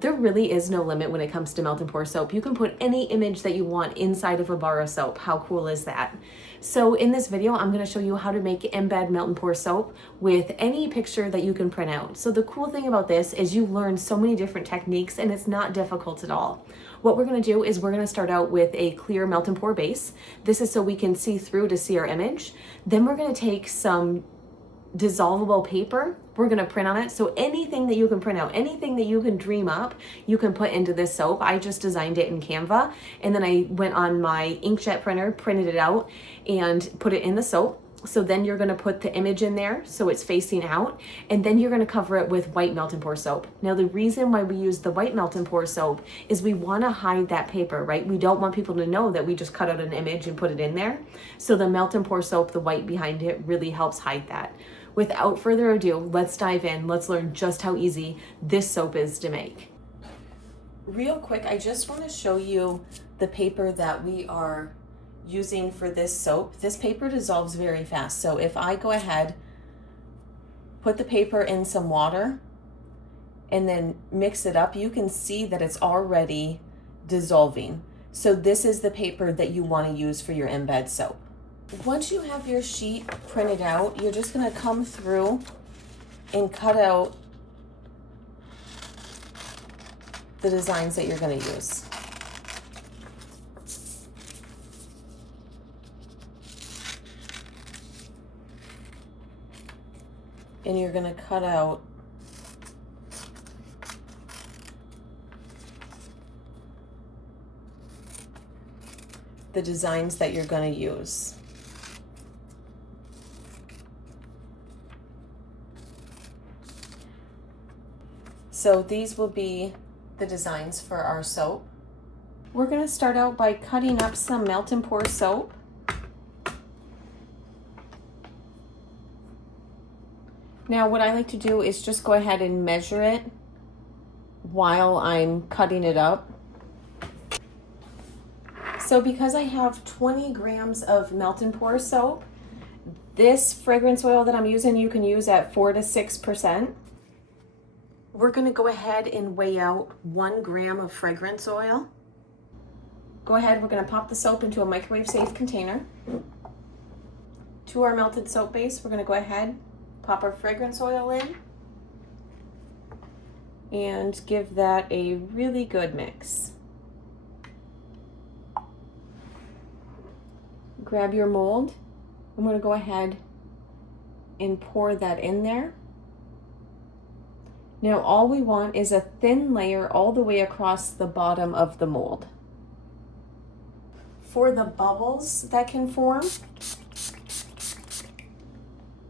There really is no limit when it comes to melt and pour soap. You can put any image that you want inside of a bar of soap. How cool is that? So in this video, I'm going to show you how to make embed melt and pour soap with any picture that you can print out. So the cool thing about this is you learn so many different techniques and it's not difficult at all. What we're going to do is we're going to start out with a clear melt and pour base. This is so we can see through to see our image. Then we're going to take some dissolvable paper. We're going to print on it. So anything that you can print out, anything that you can dream up, you can put into this soap. I just designed it in Canva, and then I went on my inkjet printer, printed it out, and put it in the soap. So then you're going to put the image in there so it's facing out, and then you're going to cover it with white melt and pour soap. Now the reason why we use the white melt and pour soap is we want to hide that paper, right? We don't want people to know that we just cut out an image and put it in there. So the melt and pour soap, the white behind it, really helps hide that. Without further ado, let's dive in. Let's learn just how easy this soap is to make. Real quick, I just want to show you the paper that we are using for this soap. This paper dissolves very fast. So if I go ahead, put the paper in some water, and then mix it up, you can see that it's already dissolving. So this is the paper that you want to use for your embed soap. Once you have your sheet printed out, you're just going to come through and cut out the designs that you're going to use. And you're going to cut out the designs that you're going to use. So these will be the designs for our soap. We're going to start out by cutting up some melt and pour soap. Now what I like to do is just go ahead and measure it while I'm cutting it up. So because I have 20 grams of melt and pour soap, this fragrance oil that I'm using you can use at 4 to 6%. We're going to go ahead and weigh out 1 gram of fragrance oil. Go ahead, we're going to pop the soap into a microwave safe container. To our melted soap base, we're going to go ahead, pop our fragrance oil in, and give that a really good mix. Grab your mold. I'm going to go ahead and pour that in there. Now all we want is a thin layer all the way across the bottom of the mold. For the bubbles that can form,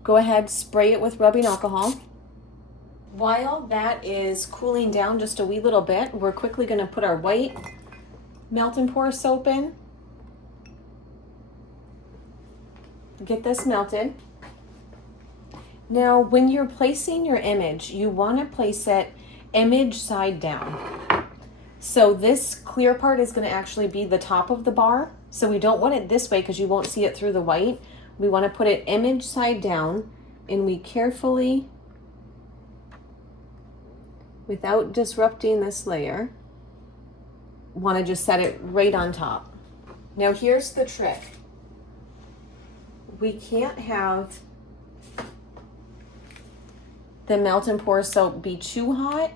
go ahead, spray it with rubbing alcohol. While that is cooling down just a wee little bit, we're quickly going to put our white melt and pour soap in. Get this melted. Now, when you're placing your image, you want to place it image side down. So this clear part is going to actually be the top of the bar. So we don't want it this way because you won't see it through the white. We want to put it image side down, and we carefully, without disrupting this layer, want to just set it right on top. Now here's the trick. We can't have the melt and pour soap be too hot.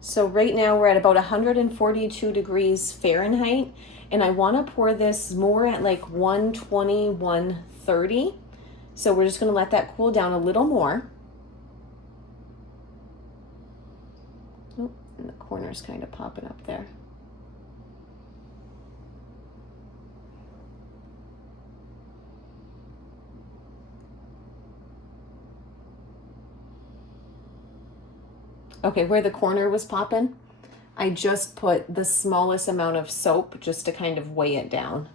So right now we're at about 142 degrees Fahrenheit, and I want to pour this more at like 120, 130. So we're just going to let that cool down a little more. Oh, and the corner's kind of popping up there. Okay, where the corner was popping, I just put the smallest amount of soap just to kind of weigh it down.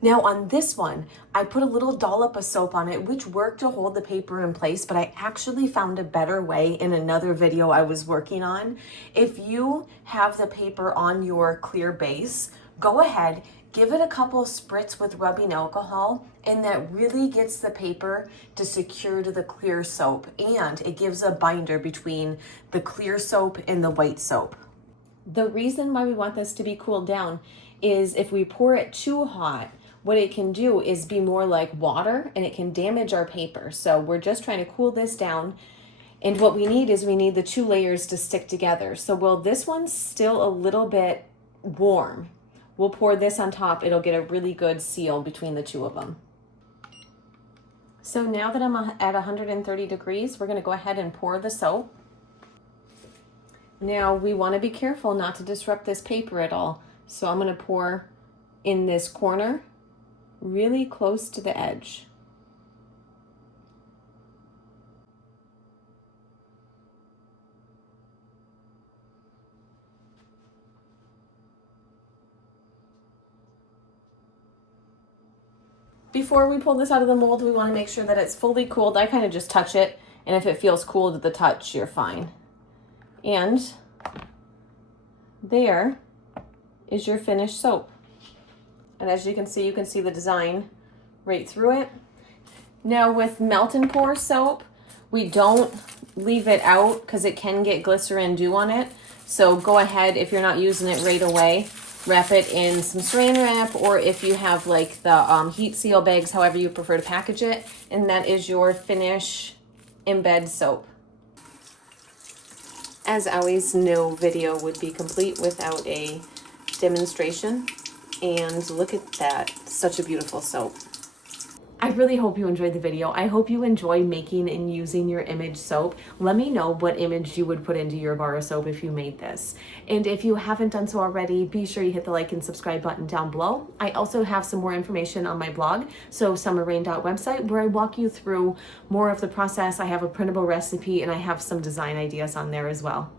Now on this one, I put a little dollop of soap on it, which worked to hold the paper in place, but I actually found a better way in another video I was working on. If you have the paper on your clear base, go ahead, give it a couple spritz with rubbing alcohol, and that really gets the paper to secure to the clear soap, and it gives a binder between the clear soap and the white soap. The reason why we want this to be cooled down is if we pour it too hot, what it can do is be more like water and it can damage our paper. So we're just trying to cool this down. And what we need is we need the two layers to stick together. So while this one's still a little bit warm, we'll pour this on top. It'll get a really good seal between the two of them. So now that I'm at 130 degrees, we're gonna go ahead and pour the soap. Now we wanna be careful not to disrupt this paper at all. So I'm gonna pour in this corner, really close to the edge. Before we pull this out of the mold, we want to make sure that it's fully cooled. I kind of just touch it, and if it feels cool to the touch, you're fine. And there is your finished soap. And as you can see the design right through it. Now with melt and pour soap, we don't leave it out because it can get glycerin dew on it. So go ahead, if you're not using it right away, wrap it in some saran wrap, or if you have like the heat seal bags, however you prefer to package it. And that is your finish embed soap. As always, no video would be complete without a demonstration. And look at that, such a beautiful soap. I really hope you enjoyed the video. I hope you enjoy making and using your image soap. Let me know what image you would put into your bar of soap if you made this. And if you haven't done so already, be sure you hit the like and subscribe button down below. I also have some more information on my blog, so summerrain.website, where I walk you through more of the process. I have a printable recipe and I have some design ideas on there as well.